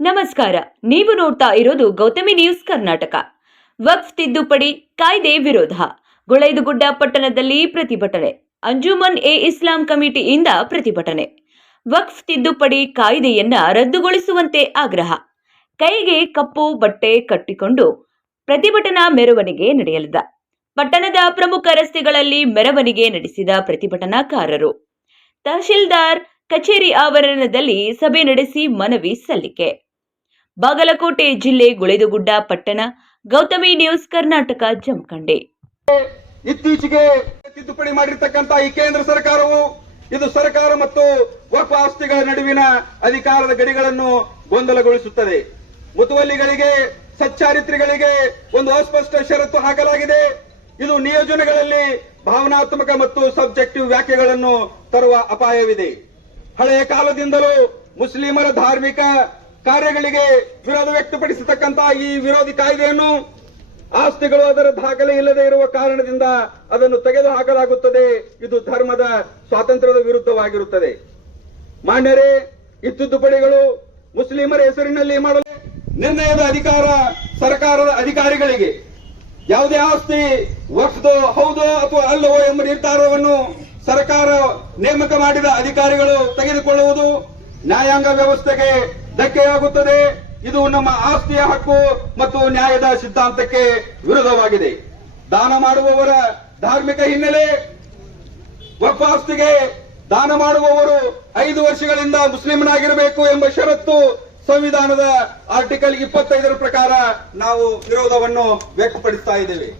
ನಮಸ್ಕಾರ, ನೀವು ನೋಡ್ತಾ ಇರೋದು ಗೌತಮಿ ನ್ಯೂಸ್ ಕರ್ನಾಟಕ. ವಕ್ಫ್ ತಿದ್ದುಪಡಿ ಕಾಯ್ದೆ ವಿರೋಧ. ಗುಳೈದುಗುಡ್ಡ ಪಟ್ಟಣದಲ್ಲಿ ಪ್ರತಿಭಟನೆ. ಅಂಜುಮನ್ ಎ ಇಸ್ಲಾಂ ಕಮಿಟಿಯಿಂದ ಪ್ರತಿಭಟನೆ. ವಕ್ಫ್ ತಿದ್ದುಪಡಿ ಕಾಯ್ದೆಯನ್ನ ರದ್ದುಗೊಳಿಸುವಂತೆ ಆಗ್ರಹ. ಕೈಗೆ ಕಪ್ಪು ಬಟ್ಟೆ ಕಟ್ಟಿಕೊಂಡು ಪ್ರತಿಭಟನಾ ಮೆರವಣಿಗೆ ನಡೆಯಲಿದೆ. ಪಟ್ಟಣದ ಪ್ರಮುಖ ರಸ್ತೆಗಳಲ್ಲಿ ಮೆರವಣಿಗೆ ನಡೆಸಿದ ಪ್ರತಿಭಟನಾಕಾರರು. ತಹಶೀಲ್ದಾರ್ ಕಚೇರಿ ಆವರಣದಲ್ಲಿ ಸಭೆ ನಡೆಸಿ ಮನವಿ ಸಲ್ಲಿಕೆ. ಬಾಗಲಕೋಟೆ ಜಿಲ್ಲೆ ಗುಳೆದುಗುಡ್ಡ ಪಟ್ಟಣ, ಗೌತಮಿ ನ್ಯೂಸ್ ಕರ್ನಾಟಕ, ಜಮಖಂಡಿ. ಇತ್ತೀಚೆಗೆ ತಿದ್ದುಪಡಿ ಮಾಡಿರ್ತಕ್ಕಂತಹ ಈ ಕೇಂದ್ರ ಸರ್ಕಾರವು, ಇದು ಸರ್ಕಾರ ಮತ್ತು ವಕ್ಫ್ ಆಸ್ತಿಗಳ ನಡುವಿನ ಅಧಿಕಾರದ ಗಡಿಗಳನ್ನು ಗೊಂದಲಗೊಳಿಸುತ್ತದೆ. ಮುತುವಲ್ಲಿಗಳಿಗೆ, ಸಚ್ಚಾರಿತ್ರಿಗಳಿಗೆ ಒಂದು ಅಸ್ಪಷ್ಟ ಷರತ್ತು ಹಾಕಲಾಗಿದೆ. ಇದು ನಿಯೋಜನೆಗಳಲ್ಲಿ ಭಾವನಾತ್ಮಕ ಮತ್ತು ಸಬ್ಜೆಕ್ಟಿವ್ ವ್ಯಾಖ್ಯೆಗಳನ್ನು ತರುವ ಅಪಾಯವಿದೆ. ಹಳೆಯ ಕಾಲದಿಂದಲೂ ಮುಸ್ಲಿಮರ ಧಾರ್ಮಿಕ ಕಾರ್ಯಗಳಿಗೆ ವಿರೋಧ ವ್ಯಕ್ತಪಡಿಸತಕ್ಕಂತಹ ಈ ವಿರೋಧಿ ಕಾಯ್ದೆಯನ್ನು ಆಸ್ತಿಗಳು ಅದರ ದಾಖಲೆ ಇಲ್ಲದೆ ಇರುವ ಕಾರಣದಿಂದ ಅದನ್ನು ತೆಗೆದುಹಾಕಲಾಗುತ್ತದೆ. ಇದು ಧರ್ಮದ ಸ್ವಾತಂತ್ರ್ಯದ ವಿರುದ್ಧವಾಗಿರುತ್ತದೆ. ಮಾನ್ಯರೇ, ಈ ತಿದ್ದುಪಡಿಗಳು ಮುಸ್ಲಿಮರ ಹೆಸರಿನಲ್ಲಿ ಮಾಡಲು ನಿರ್ಣಯದ ಅಧಿಕಾರ ಸರ್ಕಾರದ ಅಧಿಕಾರಿಗಳಿಗೆ ಯಾವುದೇ ಆಸ್ತಿ ವಕ್ಸ್ದೋ ಹೌದೋ ಅಥವಾ ಅಲ್ಲವೋ ಎಂಬ ನಿರ್ಧಾರವನ್ನು ಸರ್ಕಾರ ನೇಮಕ ಮಾಡಿದ ಅಧಿಕಾರಿಗಳು ತೆಗೆದುಕೊಳ್ಳುವುದು ನ್ಯಾಯಾಂಗ ವ್ಯವಸ್ಥೆಗೆ ಧಕ್ಕೆಯಾಗುತ್ತದೆ. ಇದು ನಮ್ಮ ಆಸ್ತಿಯ ಹಕ್ಕು ಮತ್ತು ನ್ಯಾಯದ ಸಿದ್ಧಾಂತಕ್ಕೆ ವಿರುದ್ಧವಾಗಿದೆ. ದಾನ ಮಾಡುವವರ ಧಾರ್ಮಿಕ ಹಿನ್ನೆಲೆ, ವಕ್ಫ್ ಆಸ್ತಿಗೆ ದಾನ ಮಾಡುವವರು ಐದು ವರ್ಷಗಳಿಂದ ಮುಸ್ಲಿಮನಾಗಿರಬೇಕು ಎಂಬ ಷರತ್ತು ಸಂವಿಧಾನದ ಆರ್ಟಿಕಲ್ ಇಪ್ಪತ್ತೈದರ ಪ್ರಕಾರ ನಾವು ವಿರೋಧವನ್ನು ವ್ಯಕ್ತಪಡಿಸ್ತಾ ಇದ್ದೇವೆ.